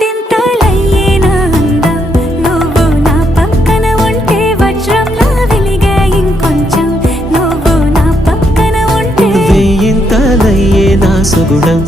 వందింతలయ్యేనా అందం నువ్వు నా పక్కన ఉంటే వజ్రంలా వెలిగే ఇంకొంచెం నువ్వు నా పక్కన ఉంటే వేయింతలయ్యేనా సుగుణం